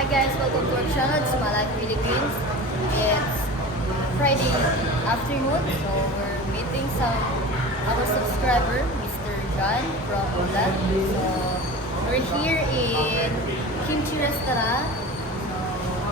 Hi guys, welcome to our channel. It's Malak Philippines. It's Friday afternoon, so we're meeting our subscriber, Mr. John from Ulan. So we're here in Kimchi Restaurant. So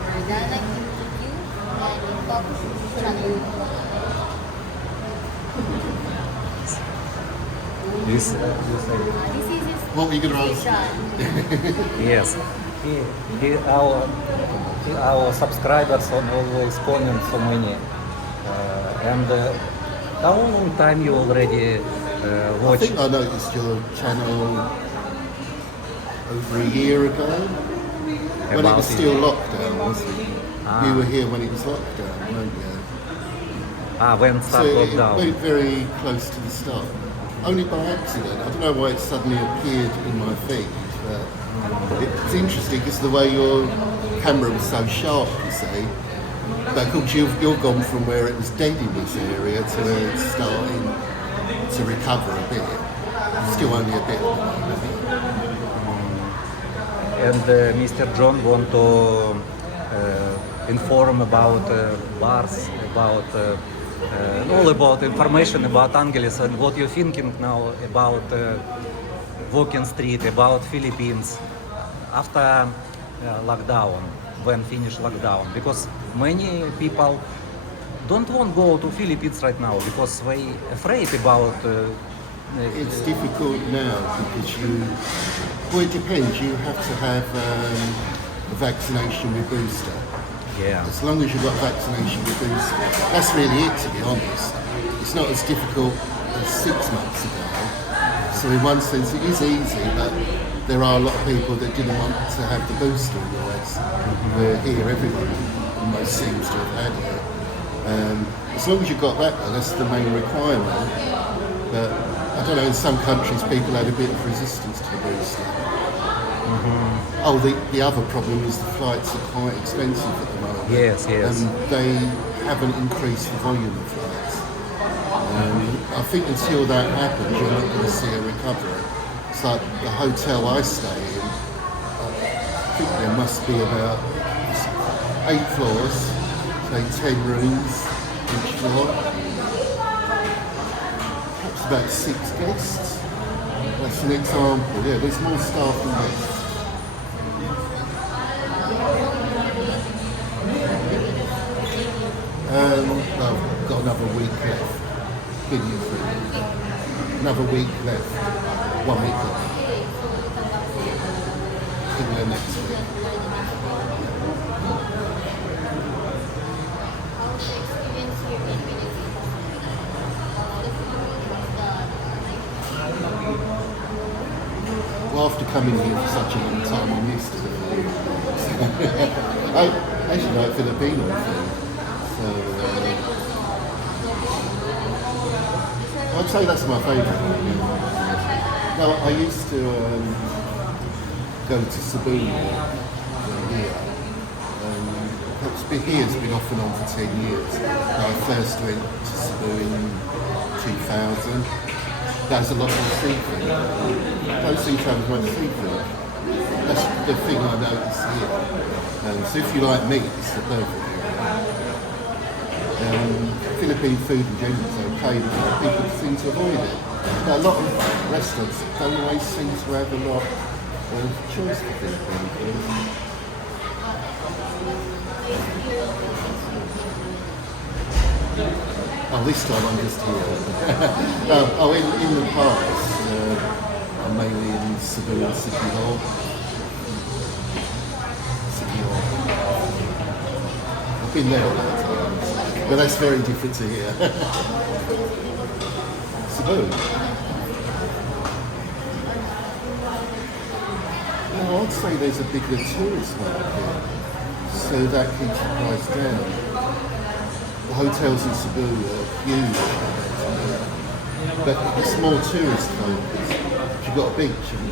we're gonna give you and talk channel. This This is his What were you gonna ask? station. yes. Our subscribers are always comment so many. And how long time you already I watch? think I noticed your channel over a year ago when it About was still lockdown, wasn't it? Ah. You were here when it was lockdown, weren't you? When So start it lockdown? went very close to the start. Only by accident. I don't know why it suddenly appeared in my feed, but it's interesting because the way your camera was so sharp, you see. But of course you've gone from where it was dead in this area to where it's starting to recover a bit. Still only a bit at the moment. And Mr. John want to inform about bars, about all about information about Angeles and what you're thinking now about walking street, about Philippines after lockdown, when finish lockdown, because many people don't want go to Philippines right now because they afraid about It's difficult now because well, it depends. You have to have a vaccination with booster. yeah. As long as you've got vaccination with booster, that's really it, to be honest. It's not as difficult as 6 months ago. So in one sense, it is easy, but there are a lot of people that didn't want to have the booster in the West. Where here, everyone almost seems to have had it. As long as you've got that, though, that's the main requirement. But I don't know, in some countries people had a bit of resistance to the booster. Oh, the other problem is the flights are quite expensive at the moment. Yes, yes. And they haven't increased the volume of flights. I think until that happens, you're not going to see a recovery. It's like the hotel I stay in, I think there must be about 8 floors, say 10 rooms each floor. Perhaps about 6 guests. That's an example. Yeah, there's more staff than guests. I've got another week left. Give you another week left. 1 week left. Give you next week. How's the experience here in Philippines? Well, after coming here for such a long time, I'm used to it. I actually like Filipino food. So, I'd say that's my favourite one. No, I used to go to Cebu here. Here's been off and on for 10 years. I first went to Cebu in 2000. There's a lot more seafood. I don't seem to have as much seafood. That's the thing I notice here. So if you like meat, it's the perfect area. Philippine food in general is okay, but people seem to avoid it. But a lot of restaurants don't always seem to have a lot of choice for Philippine food. Oh, this time I'm just here. In the past, I'm mainly in Cebu and City Hall. City Hall. I've been there a lot of times, but that's very different to here. Cebu. No, I'd say there's a bigger tourist market, so that keeps the price down. The hotels in Cebu are huge, but it's more tourist focused. You've got a beach and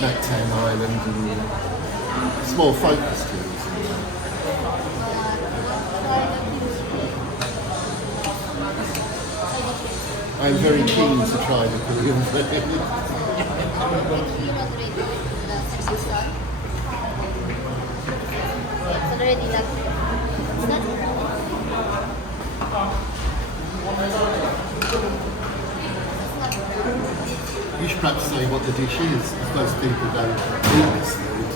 Mactan Island, and it's more focused tourism. I'm very keen to try the Korean food. already like it's not brown. It's not brown. You should perhaps say what the dish is, because most people don't eat this food.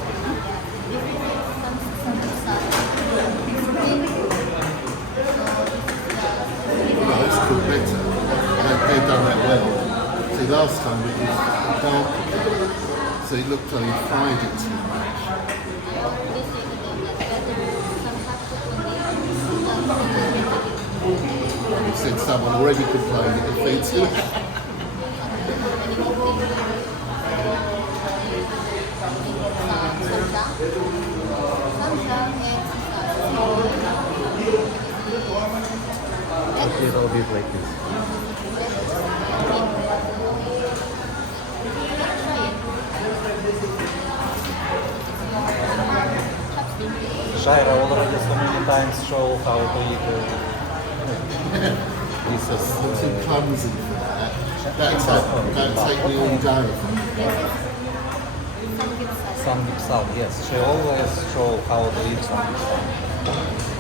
No, it's cooked better. They've done that well. See, last time it was dark, so it looked like you fried it too much. You said someone already complained that the food's too A little bit like this. Shaira already so many times show how to eat this I'm too clumsy for that. That'd take me all day. samgyeopsal. Yes, she always show how to eat samgyeopsal.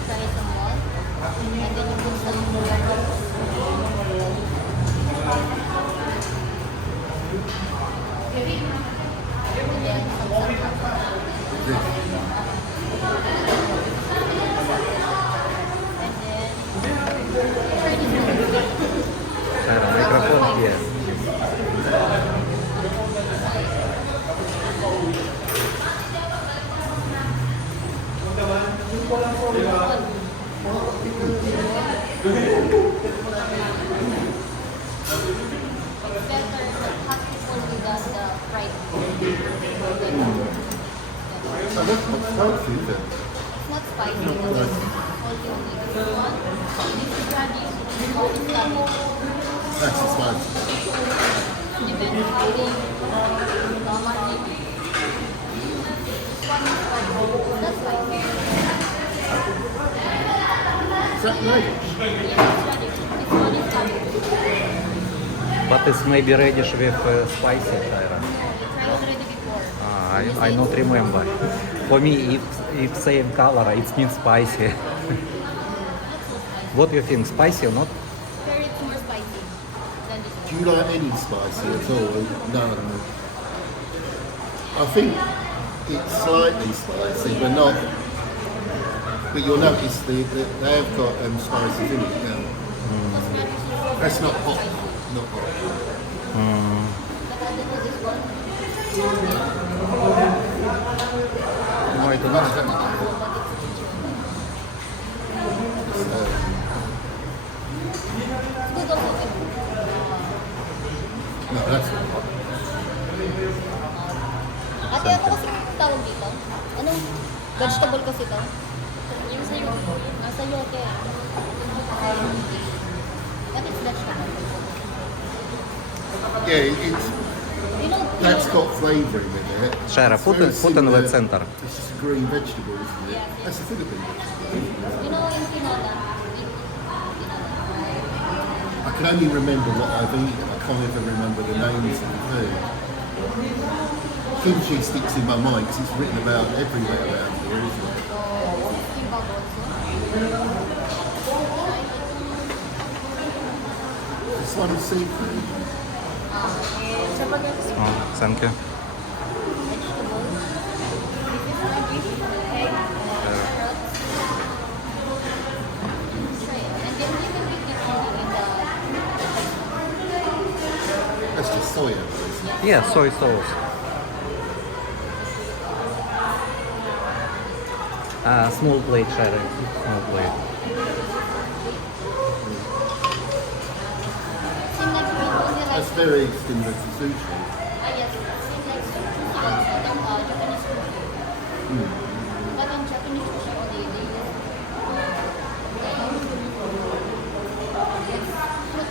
Try some more. And then you put some Shaira, microphone here. So that's what's hard for you then. It's not spicy. It's all you need. If you want, this is radish. This is garlic. That's the spice. Depends how they marinate. This one is spicy. That's spicy. Is that radish? Yes, it's radish. This one is garlic. But it's maybe radish with spicy, Shaira. No, we tried already before. I not remember. For me, if same color, it means spicy. Not so spicy. What do you think, spicy or not? Very it's more spicy than this Do one. you like any spicy at all? No. I think it's slightly spicy, but not. But you'll notice they have got spices in it. Yeah. Because radish is so That's not spicy. hot. Not hot. But added to this one. No, I don't know. But it's ginger. It's good also with No, that's not hot. ate, ako kasi yung tawag dito. Anong vegetable kasi ito? Yung sayote. Sayote. But it's vegetable. Yeah, it's You know, that's got flavouring in it. Shaira, It's put very it in the similar- center. It's just a green vegetable, isn't it? Yeah. That's a Philippine vegetable. you know in tinola. I can only remember what I've eaten. I can't ever remember the names of the food. Kimchi sticks in my mind because it's written about everywhere around here, isn't it? Kimbap also. This one is seafood. Oh, thank you. Vegetable. This is radish, egg, carrots. Try it. And then you can eat it only in the That's just soya, though, isn't it? Yeah, soy sauce. Small plate, Shaira. Small plate. seems like we only rice. That's very similar to sushi. Yes, seems like sushi also than Japanese sushi. But in Japanese sushi only they use fruit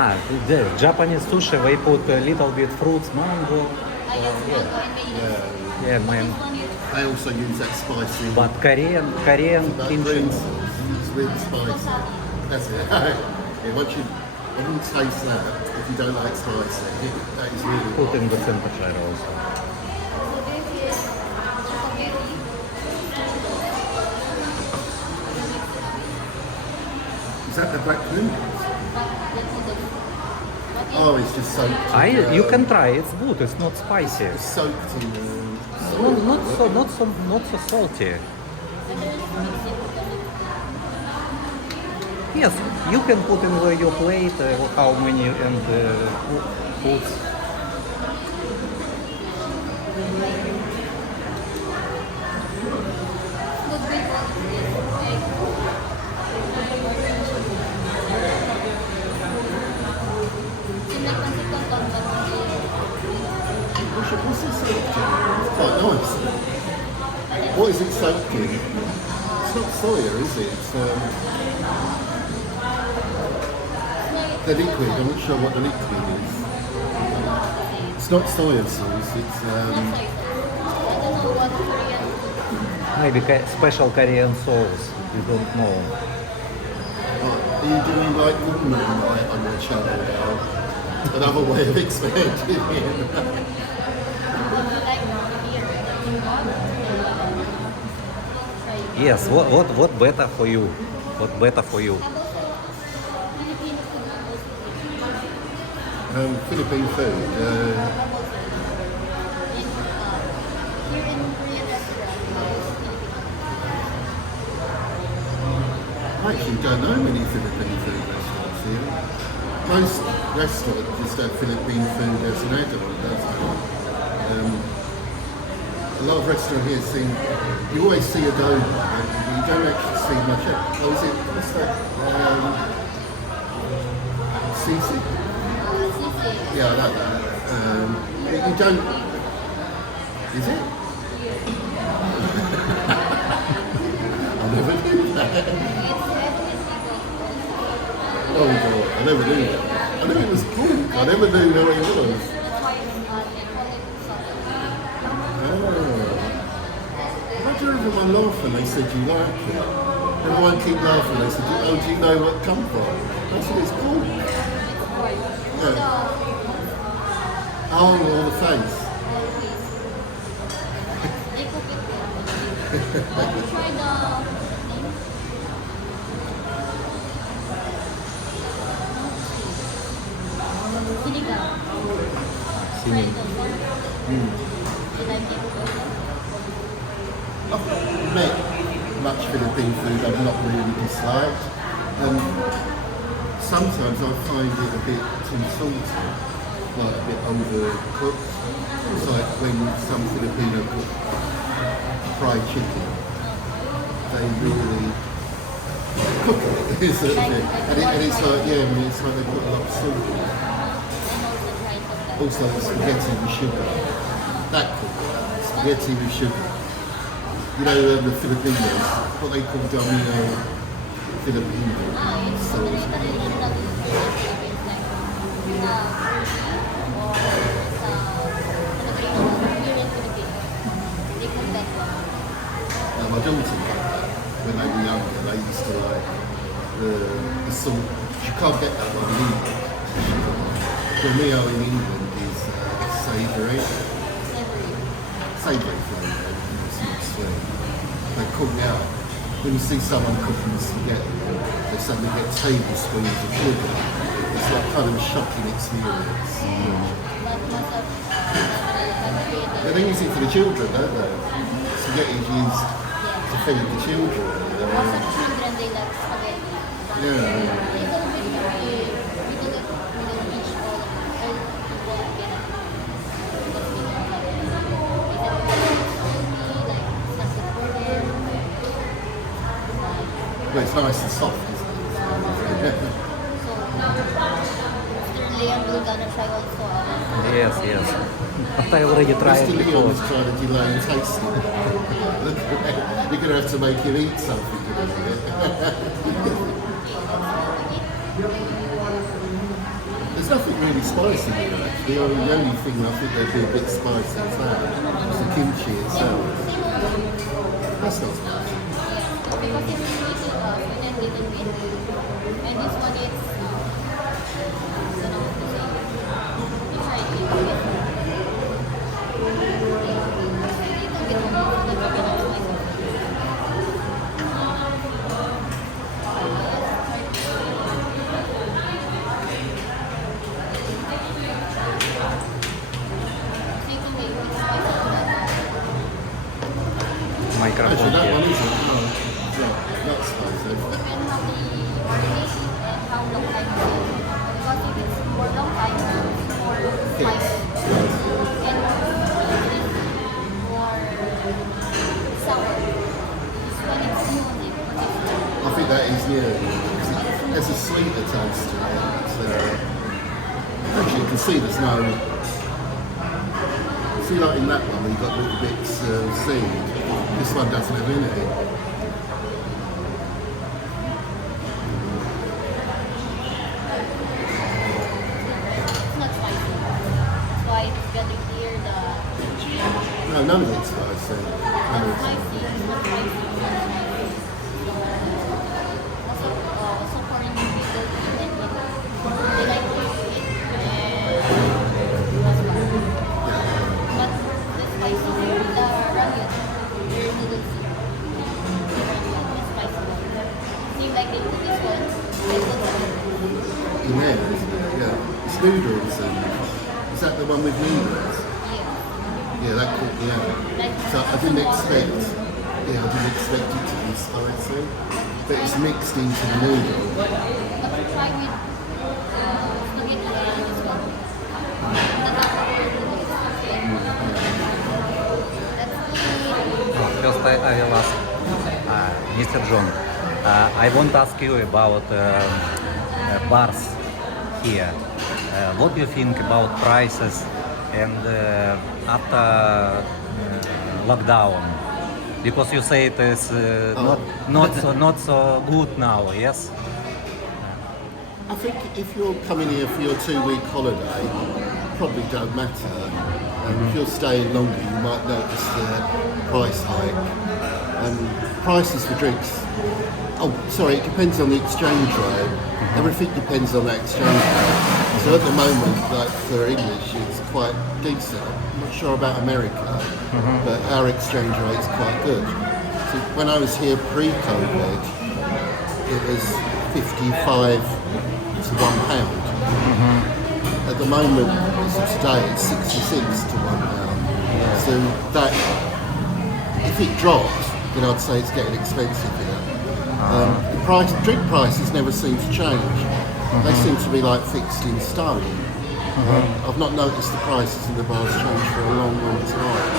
only. The Japanese sushi, they put a little bit fruits, mango. Yes, mango and mayonnaise. Yeah, man. This one is They also use that spicy, But Korean that kimchi. green sauce. It's really spicy. wasabi. That's it. Yeah, when you taste that, if you don't like spicy, that is really Put in the center, Shaira, also. So this is spaghetti. Is that the black noodles? Oh, it's just soaked. You can try. It's good. It's not spicy. It's soaked in Not so salty. Yes, you can put in your plate how many and foods. What's it soaked in? It's quite nice. What is it soaked in? It's not soya, is it? It's the liquid. I'm not sure what the liquid is. It's not soya sauce. It's Maybe special Korean sauce. You don't know. what, are you doing like Good Moonlight on your channel now? Another way of expanding it. Yes. What better for you? What better for you? Philippine food. I actually don't know many Philippine food restaurants here. Most restaurants just have Philippine food as an add-on, doesn't it? A lot of restaurants here seem, you always see a donut, but you don't actually see much. Oh, is it, what's that? Sisig? Yeah, I like that. You don't, is it? I never knew that. Oh God, I never knew that. I knew it was cool. I never knew who it was. Why do everyone laugh when they said you like it? Everyone keep laughing. They said, oh, do you know what it come from? I said, it's cool. Yeah. Oh, all the face. Singing. I've met much Philippine food I've not really disliked. Sometimes I find it a bit too salty, like a bit overcooked. It's like when some Filipino cook fried chicken, they really cook it, isn't it? And it's like, yeah, it's like they put a lot of salt in it. Also the spaghetti with sugar. That cooked, spaghetti with sugar. You know, the Filipinos, what they call Domino Filipino sauce. Now my daughter, when they were younger, they used to like the salt. You can't get that one in England. The meal in England is savoury. Savoury flavour. It's not sweet. They cook out. When you see someone cooking spaghetti, they suddenly get tablespoons of sugar. It's like kind of a shocking experience. Yeah, they use it for the children, don't they? Spaghetti is used to feed the children. Most of children, they love spaghetti. Yeah. Well, it's nice and soft, isn't it? Mr. Leon will gonna try also our Yes. But I already tried Mr. Leon before. is trying to delay tasting. You're going to have to make him eat something today. There's nothing really spicy here, actually. The only thing I think they'd be a bit spicy is that. It's the kimchi itself. That's not spicy. because it's sweet and little bit. And this one is, I don't know what to say. You try it. Little bit of microphone Actually, that one here. isn't. No, not spicy. Depend how the marinade and how long time it is. Because if it's more long time, it's more spicy. And more sour. It's when it's new, I think that is new. There's a sweeter taste to it. So, actually, you can see there's no. See, like in that one, where you've got little bits of seed. This one doesn't have any. it's not spicy. That's why it's getting clear the No, none of it's spicy. None of it's. spicy. It's not spicy. Also for in the middle, they like to eat and that's why. But the spicy, the ramen, their noodles, the spicy one. Seem like they put this one, they put In there, isn't it? Yeah. It's noodles and is that the one with noodles? yeah. Yeah, that caught me out. Like So I didn't expect it to be spicy. But it's mixed into the noodle. But try with spaghetti as well. First, I will ask Mr. John. I want to ask you about bars here. What do you think about prices and after lockdown? Because you say it is not so good now. Yes. I think if you're coming here for your 2-week holiday, probably don't matter. If you're staying longer, you might notice the price hike. Prices for drinks. Oh, sorry, it depends on the exchange rate. Everything depends on that exchange rate. So at the moment, like for English, it's quite decent. I'm not sure about America, but our exchange rate is quite good. So when I was here pre-COVID, it was 55 to £1. At the moment, as of today, it's 66 to £1. So that, if it drops, then I'd say it's getting expensive here. Drink prices never seem to change. They seem to be like fixed in stone. I've not noticed the prices in the bars change for a long, long time.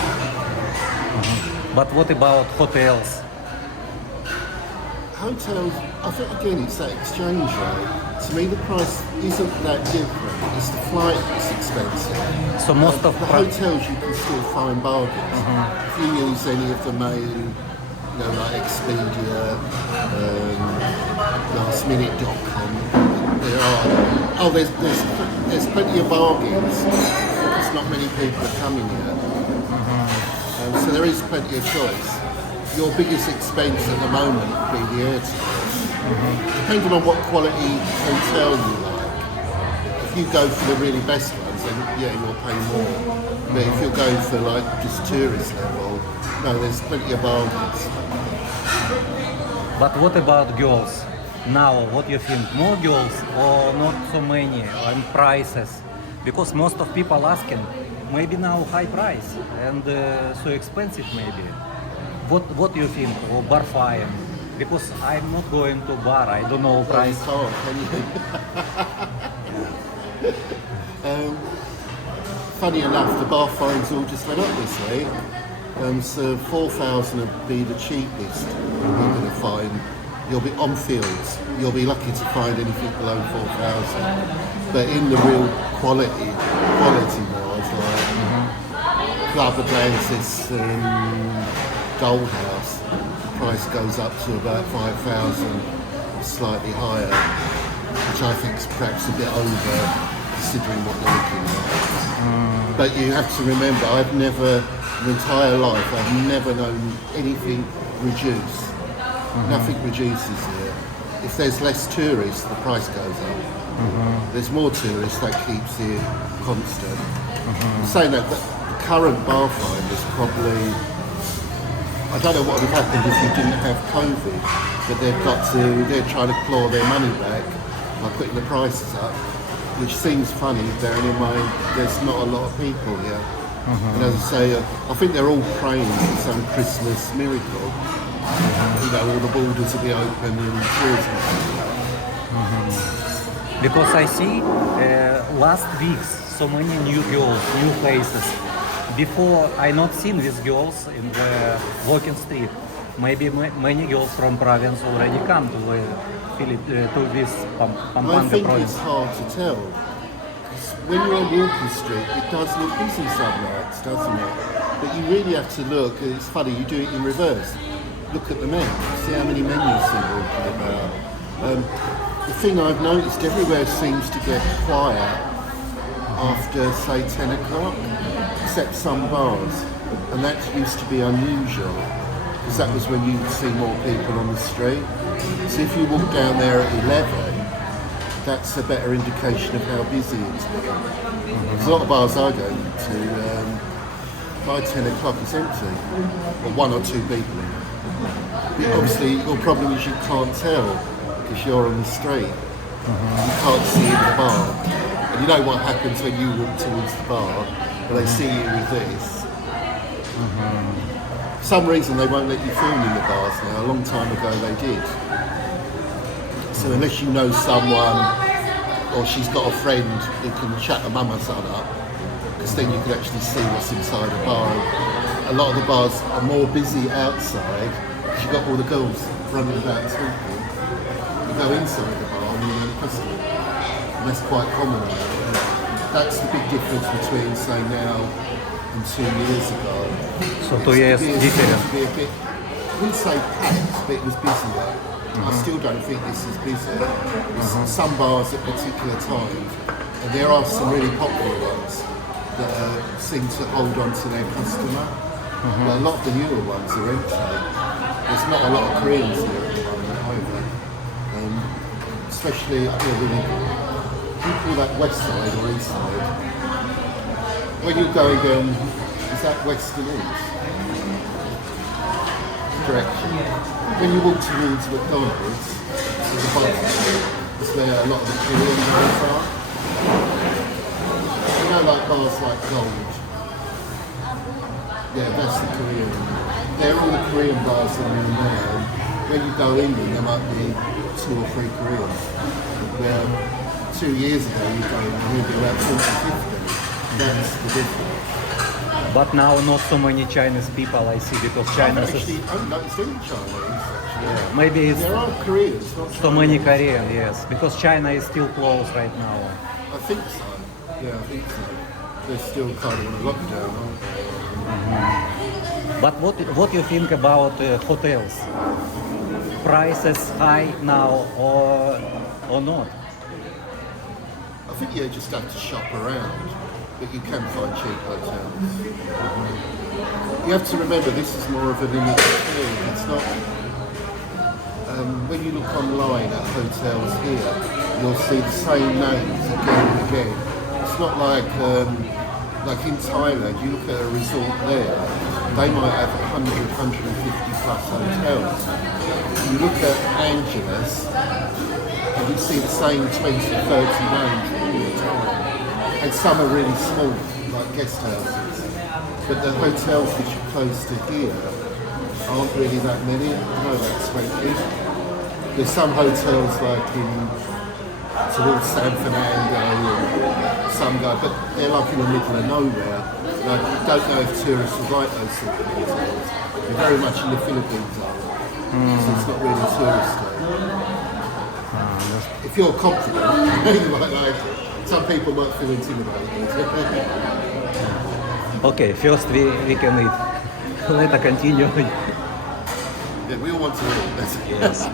But what about hotels? Hotels, I think again it's that exchange rate. To me the price isn't that different. It's the flight that's expensive. So most of the hotels you can still find bargains. If you use any of the main, like Expedia, lastminute.com, there's plenty of bargains. There's not many people are coming here. So there is plenty of choice. Your biggest expense at the moment would be the air tickets. Depending on what quality hotel you like. If you go for the really best ones, then yeah, you'll pay more. But if you're going for like just tourist level, no, there's plenty of bargains. But what about girls? Now, what do you think? More girls or not so many? And prices? Because most of people asking, maybe now high price and so expensive maybe. What do you think? Or bar fine? Because I'm not going to bar, I don't know price. Oh, can you? Funny enough, the bar fines all just went up this week. So 4,000 would be the cheapest you're going to find. You'll be on fields. You'll be lucky to find anything below 4,000. But in the real quality wise, like Club Atlantis and Gold House, the price goes up to about 5,000, slightly higher, which I think is perhaps a bit over considering what they're looking at. But you have to remember, I've never, my entire life, I've never known anything reduce. Nothing reduces here. If there's less tourists, the price goes up. There's more tourists, that keeps it constant. I'm saying that the current bar fine is probably, I don't know what would have happened if you didn't have COVID, but they're trying to claw their money back by putting the prices up, which seems funny bearing in mind there's not a lot of people here. And as I say, I think they're all praying for some Christmas miracle. You know, all the borders will be open and tourism. Because I see last weeks so many new girls, new faces. Before I not seen these girls in the walking street. Maybe many girls from province already come to to this I Pampanga think province. it's hard to tell. 'Cause when you're on Walking Street, it does look busy some nights, doesn't it? But you really have to look, and it's funny, you do it in reverse. Look at the men, see how many men you see walking about. The thing I've noticed, everywhere seems to get quiet after, say, 10 o'clock, except some bars. And that used to be unusual, because that was when you'd see more people on the street. So if you walk down there at 11, that's a better indication of how busy it's been. There's a lot of bars I go to, by 10 o'clock it's empty, or one or two people in it. But obviously your problem is you can't tell, because you're on the street. You can't see in the bar. And you know what happens when you walk towards the bar, and they see you with this. For some reason they won't let you film in the bars now. A long time ago they did. So unless you know someone, or she's got a friend who can chat a mum or son up, because then you can actually see what's inside a bar. A lot of the bars are more busy outside, because you've got all the girls running about talking. You go inside the bar and you're in a customer. And that's quite common. That's the big difference between, say, now and 2 years ago. So 2 years different. To be a bit, I wouldn't say packed, but it was busier. I still don't think this is busy. There's some bars at particular times, and there are some really popular ones that seem to hold on to their customer. But a lot of the newer ones are empty. There's not a lot of Koreans here at the moment either. Especially up here, really, you call that west side or east side. When you're going down, is that west and east? Direction. When you walk towards McDonald's, there's a bar. That's where a lot of the Korean bars are. You know, like bars like Gold. Yeah, that's the Korean. They're all the Korean bars that are in there. When you go in them, there might be 2 or 3 Koreans. Where 2 years ago, you go in, maybe about 40, 50. That's the difference. But now not so many Chinese people I see, because China is Actually, I haven't noticed any Chinese, actually. maybe it's There are Koreans, not so Chinese. many Korean, yes, because China is still closed right now. I think so. Yeah, I think so. They're still kind of on a lockdown, aren't they? But what you think about hotels? Prices high now or not? I think you just have to shop around, but you can find cheap hotels. You have to remember this is more of a limited thing. It's not. When you look online at hotels here, you'll see the same names again and again. It's not like in Thailand. You look at a resort there, they might have 100, 150 plus hotels. You look at Angeles, and you see the same 20, 30 names all the time. And some are really small, like guest houses. But the hotels which are close to here aren't really that many. I know about 20. There's some hotels like towards San Fernando and some go, but they're like in the middle of nowhere. Like, you don't know if tourists will like those sort of hotels. They're very much in the Philippines, so it's not really touristy. If you're confident, you might like it. Some people might feel intimidated. Okay, first we can eat. Let's continue. Yeah, we all want to eat. Yes.